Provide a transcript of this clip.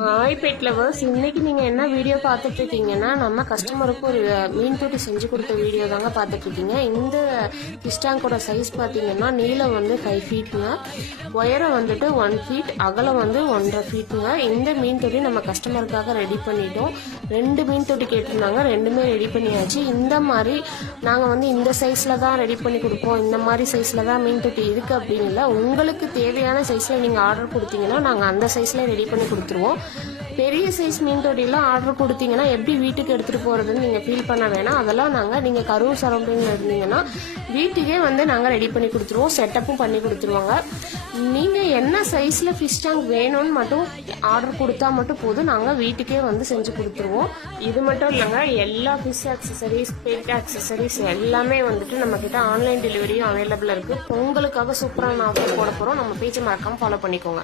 Hi bed lovers, இன்னைக்கு நீங்கள் என்ன வீடியோ பார்த்துட்டு இருக்கீங்கன்னா, நம்ம கஸ்டமருக்கு ஒரு மீன் தொட்டி செஞ்சு கொடுத்த வீடியோ தாங்க பார்த்துட்டு இருக்கீங்க. இந்த ஃபிஷ் டேங்கோட சைஸ் பார்த்தீங்கன்னா, நீளம் வந்து 5 ஃபீட்டுங்க, உயரம் வந்துட்டு 1 ஃபீட், அகலம் வந்து 1.5 ஃபீட்டுங்க. இந்த மீன் தொட்டி நம்ம கஸ்டமருக்காக ரெடி பண்ணிட்டோம். 2 மீன் தொட்டி கேட்டிருந்தாங்க, 2மே ரெடி பண்ணியாச்சு. இந்த மாதிரி நாங்கள் வந்து இந்த சைஸில் தான் ரெடி பண்ணி கொடுப்போம், இந்த மாதிரி சைஸில் தான் மீன் தொட்டி இருக்குது அப்படின்னு இல்லை. உங்களுக்கு தேவையான சைஸில் நீங்கள் ஆர்டர் கொடுத்தீங்கன்னா நாங்கள் அந்த சைஸில் ரெடி பண்ணி கொடுத்துருவோம். பெரிய சைஸ் மீன் தொட்டிலாம் ஆர்டர் கொடுத்தீங்கன்னா எப்படி வீட்டுக்கு எடுத்துகிட்டு போகிறதுன்னு நீங்கள் ஃபீல் பண்ண வேணாம். அதெல்லாம் நீங்கள் கரூர் சரௌண்டிங்கில் இருந்தீங்கன்னா வீட்டுக்கே வந்து நாங்கள் ரெடி பண்ணி கொடுத்துருவோம், செட்டப்பும் பண்ணி கொடுத்துருவாங்க. நீங்கள் என்ன சைஸில் ஃபிஷ் டேங்க் வேணும்னு மட்டும் ஆர்டர் கொடுத்தா மட்டும் போதும், நாங்கள் வீட்டுக்கே வந்து செஞ்சு கொடுத்துருவோம். இது மட்டும் இல்லைங்க, எல்லா ஃபிஷ் ஆக்சசரிஸ், பெட் ஆக்சசரிஸ் எல்லாமே வந்துட்டு நம்மக்கிட்ட ஆன்லைன் டெலிவரியும் அவைலபிளாக இருக்குது. பொங்கலுக்காக சூப்பரான ஆஃபர் போட போகிறோம். நம்ம பேஜை மறக்காமல் ஃபாலோ பண்ணிக்கோங்க.